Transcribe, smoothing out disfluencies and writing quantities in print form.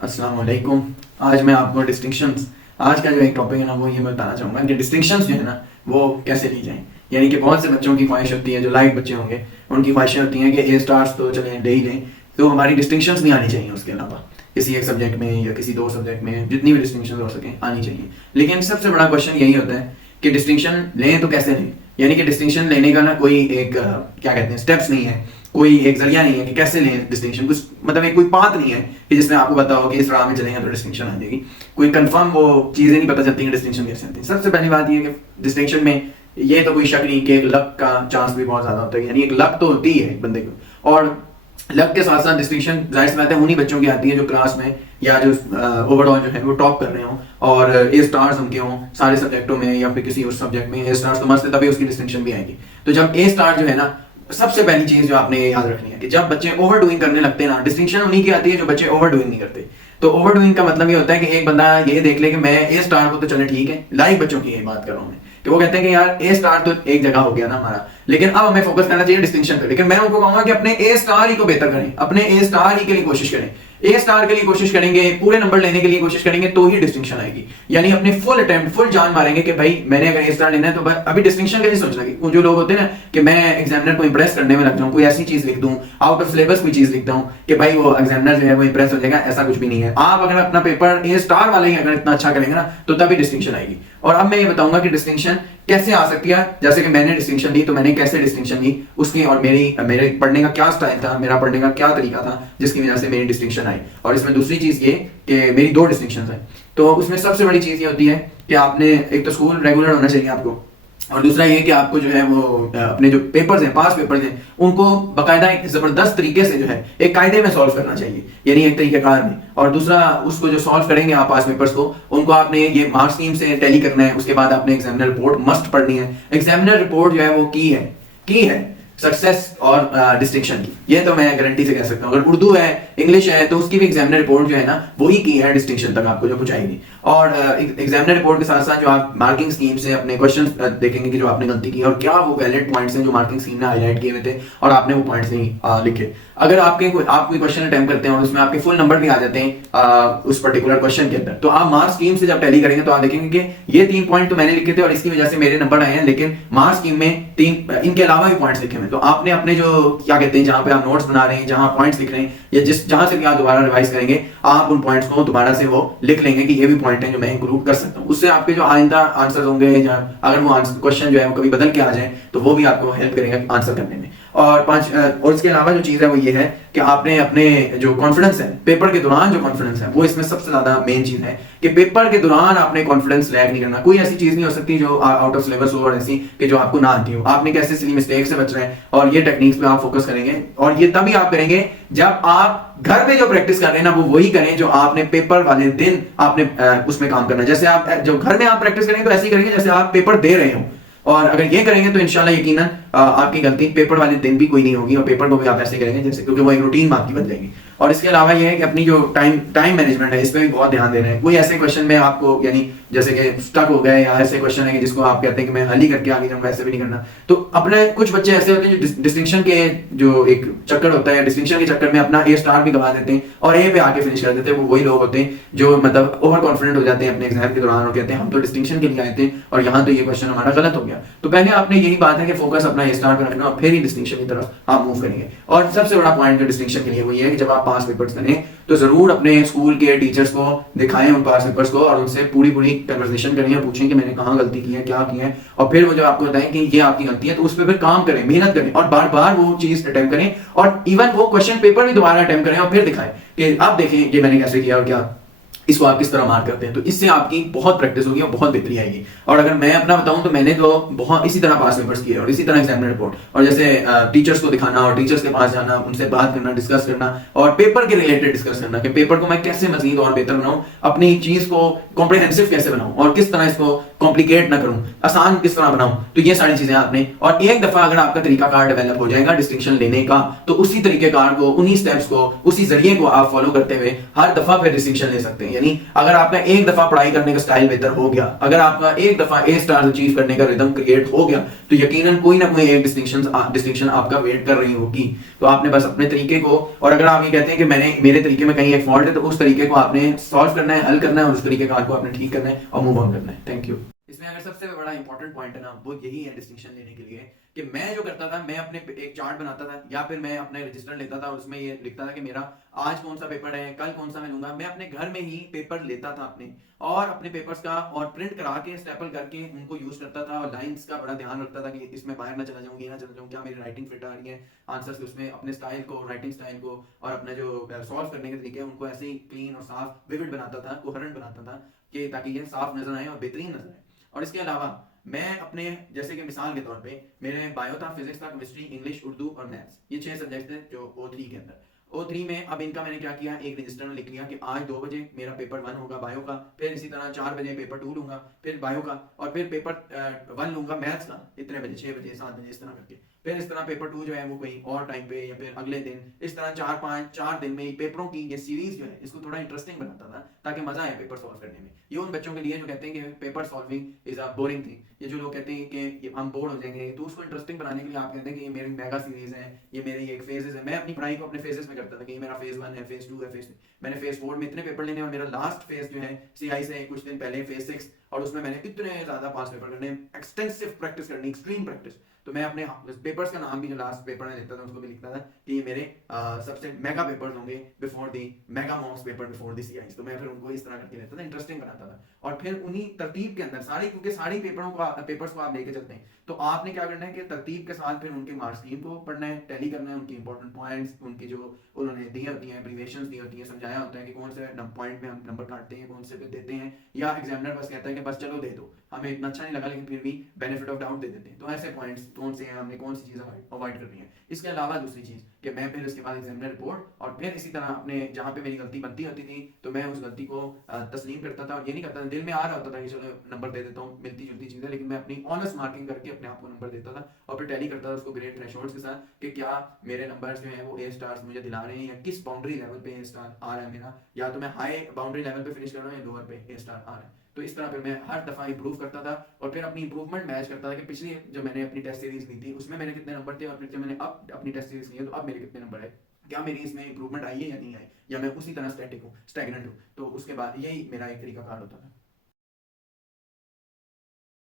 अस्सलाम वालेकुम। आज मैं आपको डिस्टिंक्शंस, आज का जो एक टॉपिक है ना वो ये मैं बताना चाहूँगा कि डिस्टिंक्शंस जो है ना वो कैसे ली जाएं। यानी कि बहुत से बच्चों की ख्वाहिश होती है, जो लाइक बच्चे होंगे उनकी ख्वाहिशें होती हैं कि ए स्टार्स तो चले ले ही लें, तो हमारी डिस्टिंक्शंस नहीं आनी चाहिए उसके अलावा किसी एक सब्जेक्ट में या किसी दो सब्जेक्ट में, जितनी भी डिस्टिंक्शन हो सके आनी चाहिए। लेकिन सबसे बड़ा क्वेश्चन यही होता है कि डिस्टिंक्शन लें तो कैसे लें। यानी कि डिस्टिंक्शन लेने का ना कोई एक क्या कहते हैं स्टेप्स नहीं है, कोई एक जरिया नहीं है कि कैसे लें डिस्टिंक्शन। कुछ मतलब एक कोई पाथ नहीं है कि जिसमें आपको पता हो कि इस राह में चलेंगे तो डिस्टिंक्शन आ जाएगी। कोई कंफर्म वो चीज़ें नहीं पता चलती हैं डिस्टिंक्शन कैसे आती है। सबसे पहली बात ये है कि डिस्टिंक्शन में ये तो कोई शक नहीं कि एक लक का चांस भी बहुत ज़्यादा होता है। यानी एक लक तो होती है बंदे को, और लक के साथ साथ डिस्टिंक्शन जाहिर सी बात है उन्हीं बच्चों की आती है जो क्लास में या जो ओवरऑल जो है वो टॉप कर रहे हों और ए स्टार्स उनके हों सारे सब्जेक्टों में, या फिर किसी उस सब्जेक्ट में ए स्टार्स तो मस्त है, तभी उसकी डिस्टिंक्शन भी आएगी। तो जब ए स्टार जो है ना, सबसे पहली चीज जो आपने याद रखनी है कि जब बच्चे ओवर डूइंग करने लगते हैं ना, डिस्टिंक्शन उन्हीं की आती है जो बच्चे ओवर डूइंग नहीं करते। तो ओवर डूइंग का मतलब ये होता है कि एक बंदा ये देख ले कि मैं ए स्टार को तो चले ठीक है, लाइक बच्चों की ये बात कर रहा हूँ मैं, कि वो कहते हैं कि यार ए स्टार तो एक जगह हो गया ना हमारा, लेकिन अब हमें फोकस करना चाहिए डिस्टिंक्शन पर। लेकिन मैं उनको कहूंगा कि अपने ए स्टार ही को बेहतर करें, अपने ए स्टार ही के लिए कोशिश करें, ए स्टार के लिए कोशिश करेंगे, पूरे नंबर लेने के लिए कोशिश करेंगे तो ही डिस्टिंक्शन आएगी। यानी अपने फुल अटेम्प्ट, फुल जान मारेंगे कि भाई मैंने अगर ए स्टार लेना है तो अभी डिस्टिंक्शन का ही सोचना कि जो लोग होते हैं ना कि मैं एग्जामिनर को इंप्रेस करने में लग जाऊं, कोई ऐसी चीज लिख दूं, आउट ऑफ सिलेबस कोई चीज लिख दूं कि भाई वो एग्जामिनर जो है वो इंप्रेस हो जाएगा, ऐसा कुछ भी नहीं है। आप अगर अपना पेपर ए स्टार वाले ही अगर इतना अच्छा करेंगे ना तो तभी डिस्टिंक्शन आएगी। और अब मैं ये बताऊंगा कि डिस्टिंक्शन कैसे आ सकती है। जैसे कि मैंने डिस्टिंक्शन ली तो मैंने कैसे डिस्टिंक्शन ली उसकी, और मेरे पढ़ने का क्या स्टाइल था, मेरा पढ़ने का क्या तरीका था जिसकी वजह से मेरी डिस्टिंक्शन आई। और इसमें दूसरी चीज ये कि मेरी दो डिस्टिंक्शन है। तो उसमें सबसे बड़ी चीज ये होती है कि आपने एक तो स्कूल रेगुलर होना चाहिए आपको, और दूसरा ये कि आपको जो है वो अपने जो पेपर्स हैं, पास पेपर्स हैं, उनको बाकायदा एक जबरदस्त तरीके से जो है एक कायदे में सॉल्व करना चाहिए, यानी एक तरीकेकार में। और दूसरा उसको जो सॉल्व करेंगे आप पास पेपर्स को, उनको आपने ये मार्क्स स्कीम से टैली करना है। उसके बाद आपने एग्जामिनर रिपोर्ट मस्ट पढ़नी है। एग्जामिनर रिपोर्ट जो है वो की है सक्सेस और डिस्टिंक्शन की, ये तो मैं गारंटी से कह सकता हूँ। अगर उर्दू है, इंग्लिश है, तो उसकी भी एग्जामिनर रिपोर्ट जो है ना वही की है डिस्टिंक्शन तक आपको जो पहुंचाएगी। और एग्जामिनर रिपोर्ट के साथ साथ जो आप मार्किंग स्कीम से अपने क्वेश्चन देखेंगे कि जो आपने गलती की और क्या वो वैलिड पॉइंट्स हैं जो मार्किंग स्कीम ने हाईलाइट किए हुए थे और आपने वो पॉइंट्स नहीं लिखे। अगर आप कोई क्वेश्चन अटेम्प्ट करते हैं और उसमें आपके फुल नंबर भी आ जाते हैं उस पर्टिकुलर क्वेश्चन के अंदर, तो आप मार्क्स स्कीम से जब टैली करेंगे तो आप देखेंगे कि ये 3 पॉइंट तो मैंने लिखे थे और इसकी वजह से मेरे नंबर आए हैं, लेकिन मार्क्स स्कीम में 3 इनके अलावा भी पॉइंट्स लिखे हुए। तो आपने अपने जो क्या कहते हैं जहां पे आप नोट्स बना रहे हैं, जहां पॉइंट्स लिख रहे हैं, या जहां से भी आप दोबारा रिवाइज करेंगे, आप उन पॉइंट्स को दोबारा से वो लिख लेंगे कि ये भी पॉइंट है जो मैं इंक्लूड कर सकता हूं। उससे आपके जो आइंदा आंसर होंगे, अगर वो क्वेश्चन जो है वो कभी बदल के आ जाए तो वो भी आपको हेल्प करेगा आंसर करने में। और इसके अलावा जो चीज है वो ये है कि आपने अपने जो कॉन्फिडेंस है, पेपर के दौरान जो कॉन्फिडेंस है वो इसमें सबसे ज्यादा मेन चीज है कि पेपर के दौरान आपने कॉन्फिडेंस लैग नहीं करना। कोई ऐसी चीज नहीं हो सकती जो आउट ऑफ सिलेबस हो और ऐसी कि जो आपको ना आती हो। आपने कैसे सिली मिस्टेक से बच रहे हैं और ये टेक्निक्स पे आप फोकस करेंगे, और ये तभी आप करेंगे जब आप घर में जो प्रैक्टिस कर रहे हैं ना वो वही करें जो आपने पेपर वाले दिन आपने उसमें काम करना है। जैसे आप जो घर में आप प्रैक्टिस करेंगे तो ऐसे ही करेंगे जैसे आप पेपर दे रहे हो, और अगर ये करेंगे तो इंशाल्लाह यकीनन आपकी गलती पेपर वाले दिन भी कोई नहीं होगी और पेपर को भी आप ऐसे करेंगे जैसे, क्योंकि वो एक रूटीन आपकी बन जाएगी। और इसके अलावा ये है कि अपनी जो टाइम मैनेजमेंट है इस पे भी बहुत ध्यान दे रहे हैं। कोई ऐसे क्वेश्चन में आपको यानी जैसे कि स्टक हो गए, या ऐसे क्वेश्चन है कि जिसको आप कहते हैं कि मैं हल ही करके आगे जाऊंगा, ऐसे भी नहीं करना। तो अपने कुछ बच्चे ऐसे होते हैं जो डिस्टिंक्शन के जो एक चक्कर होता है, डिस्टिंक्शन के चक्कर में अपना ए स्टार भी गवा देते हैं और ए पे आके फिनिश कर देते हैं। वो वही लोग होते हैं जो मतलब ओवर कॉन्फिडेंट हो जाते हैं अपने एग्जाम के दौरान और कहते हैं हम तो डिस्टिंक्शन के लिए आए थे और यहाँ तो ये क्वेश्चन हमारा गलत हो गया। तो पहले आपने यही बात है कि फोकस अपना ए स्टार पर रखना और फिर ही डिस्टिंक्शन की तरफ आप मूव करेंगे। और सबसे बड़ा पॉइंट जो डिस्टिंक्शन के लिए वो ये है कि जब आप पास पेपर्स करें तो जरूर अपने स्कूल के टीचर्स को दिखाएं उन पास पेपर्स को और उनसे पूरी कन्वर्सेशन करें, पूछें कि मैंने कहाँ गलती की है, क्या की है, और फिर वो जब आपको बताएं कि ये आपकी गलती है तो उस पर फिर काम करें, मेहनत करें और बार बार वो चीज अटेम्प्ट करें, और इवन वो क्वेश्चन पेपर भी दोबारा अटेम्प्ट करें और फिर दिखाएं कि आप देखें ये मैंने कैसे किया और क्या इसको आप किस तरह मार करते हैं। तो इससे आपकी बहुत प्रैक्टिस होगी और बहुत बेहतरी आएगी। और अगर मैं अपना बताऊं तो मैंने तो बहुत इसी तरह पास पेपर्स किए और इसी तरह एग्जामिनर रिपोर्ट, और जैसे टीचर्स को दिखाना और टीचर्स के पास जाना, उनसे बात करना, डिस्कस करना और पेपर के रिलेटेड डिस्कस करना कि पेपर को मैं कैसे मजीद और बेहतर बनाऊं, अपनी चीज को कॉम्प्रिहेंसिव कैसे बनाऊं और किस तरह इसको कॉम्प्लिकेट ना करूं, आसान किस तरह बनाऊं। तो ये सारी चीजें आपने, और एक दफा अगर आपका तरीकाकार डेवलप हो जाएगा डिस्टिंक्शन लेने का तो उसी तरीकेकार को, उन्हीं स्टेप्स को, उसी जरिए को आप फॉलो करते हुए हर दफा फिर डिस्टिंक्शन ले सकते हैं। यानी अगर आपका एक दफा पढ़ाई करने का स्टाइल बेहतर हो गया, अगर आपका एक दफा ए स्टार अचीव करने का रिदम क्रिएट हो गया, तो यकीनन कोई ना कोई एक डिस्टिंक्शन आपका वेट कर रही होगी। तो आपने बस अपने तरीके को, और अगर आप ये कहते हैं कि मेरे तरीके में कहीं एक फॉल्ट है, तो उस तरीके को आपने सॉल्व करना है, हल करना है, और उस तरीके का आपको आपने ठीक करना है और मूव ऑन करना है। Thank you. इसमें अगर सबसे बड़ा इंपॉर्टेंट पॉइंट है ना, वो यही है डिस्टिंक्शन लेने के लिए, कि मैं जो करता था, मैं अपने एक चार्ट बनाता था, या फिर मैं अपने रजिस्टर लेता था और उसमें ये लिखता था कि मेरा आज कौन सा पेपर है, कल कौन सा मैं लूंगा। मैं अपने घर में ही पेपर लेता था अपने, और अपने पेपर्स का और प्रिंट करा के स्टेपल करके उनको यूज करता था, और लाइंस का बड़ा ध्यान रखता था कि इसमें बाहर ना चला जाऊँ, ये ना चला जाऊँ, क्या मेरी राइटिंग फिट आ रही है, आंसर्स उसमें अपने स्टाइल को, राइटिंग स्टाइल को, और अपने जो सॉल्व करने के तरीके हैं उनको ऐसे ही क्लीन और साफ विविड बनाता था, कोहेरेंट बनाता था, कि ताकि ये साफ नजर आए और बेहतरीन नजर आए। और इसके अलावा मैं अपने, जैसे कि मिसाल के तौर पे, मेरे बायो था, फिजिक्स था, केमिस्ट्री, इंग्लिश, उर्दू और मैथ्स, ये 6 सब्जेक्ट थे जो O3 के अंदर। O3 में अब इनका मैंने क्या किया, एक रजिस्टर में लिख लिया कि आज 2 बजे मेरा पेपर 1 होगा बायो का, फिर इसी तरह 4 बजे पेपर 2 लूंगा, फिर बायो का, और फिर पेपर 1 लूंगा मैथ्स का इतने बजे, 6 बजे, 7 बजे, इस तरह करके। फिर इस तरह पेपर 2 जो है वो कोई और टाइम पे, या फिर अगले दिन, इस तरह 4 दिन में पेपरों की ये सीरीज जो है इसको थोड़ा इंटरेस्टिंग बनाता था, ताकि मजा आए पेपर सॉल्व करने में। ये उन बच्चों के लिए जो कहते हैं कि paper solving is a boring thing, ये जो लोग कहते हैं कि हम बोर हो जाएंगे, तो उसको इंटरेस्टिंग बनाने के लिए आप कहते हैं कि ये मेरी मेगा सीरीज है, ये मेरी एक फेजेस है। मैं अपनी पढ़ाई को अपने फेजेस में करता था कि ये मेरा फेज 1 है, फेज 2 है, फेज 3, मैंने फेज 4 में इतने पेपर लेने, और मेरा लास्ट फेज जो है CI से कुछ दिन पहले फेज 6, और उसमें मैंने इतने ज्यादा पास पेपर करने, एक्सटेंसिव प्रैक्टिस करनी, एक्सट्रीम प्रैक्टिस। तो मैं अपने पेपर्स का नाम भी, जो लास्ट पेपर में लिखता था उसको भी लिखता था कि ये मेरे सबसे मेगा पेपर्स होंगे before the mega मॉक्स paper before the CIs। तो मैं फिर उनको इस तरह करके लेता था, इंटरेस्टिंग बनाता था। और फिर उन्हीं तरतीब के अंदर सारी, क्योंकि सारी पेपर्स को आप लेके चलते हैं, तो आपने क्या करना है कि तरतीब के साथ फिर उनके मार्क्स स्कीम को पढ़ना है, टैली करना है, उनकी इंपॉर्टेंट पॉइंट्स, उनकी जो उन्होंने दी होती हैं, एब्रीविएशंस दी होती हैं, समझाया होता है कि कौन से पॉइंट में हम नंबर काटते हैं, कौन से पे देते हैं, या एग्जामिनर बस कहता है कि बस चलो दे दो, हमें इतना अच्छा नहीं लगा लेकिन फिर भी बेनिफिट ऑफ डाउट दे देते हैं। तो ऐसे पॉइंट्स कौन से हैं, हमने कौन सी चीज़ अवॉइड करनी है। इसके अलावा दूसरी चीज़ कि मैं फिर इसके बाद एग्जामिनर रिपोर्ट, और फिर इसी तरह अपने जहाँ पे मेरी गलती बनती होती थी, तो मैं उस गलती को तस्लीम करता था, और ये नहीं करता था, दिल में आ रहा होता था कि चलो नंबर दे देता हूँ, मिलती जुलती चीज़ें, लेकिन मैं अपनी ऑनेस्ट मार्किंग करके अपने आप को नंबर देता था, और फिर टैली करता था उसको ग्रेड थ्रेशोल्ड्स के साथ, कि क्या मेरे नंबर्स जो हैं वो A स्टार्स मुझे दिला रहे हैं, या किस बाउंड्री लेवल पे A स्टार आ रहा है मेरा, या तो मैं हाई बाउंड्री लेवल पे फिनिश कर रहा हूँ, या लोअर पे A स्टार आ रहा है। तो इस तरह फिर मैं हर दफा इंप्रूव करता था, और फिर अपनी इंप्रूवमेंट मैच करता था कि पिछली जो मैंने अपनी टेस्ट सीरीज ली थी उसमें मेरे कितने नंबर थे, और फिर जब मैंने अब अपनी टेस्ट सीरीज ली है तो अब मेरे कितने नंबर है, क्या मेरी इसमें इंप्रूवमेंट आई है या नहीं आई, या मैं उसी तरह स्टैटिक हूँ, स्टैग्नेंट हूँ। तो उसके बाद यही मेरा एक तरीका कार होता था।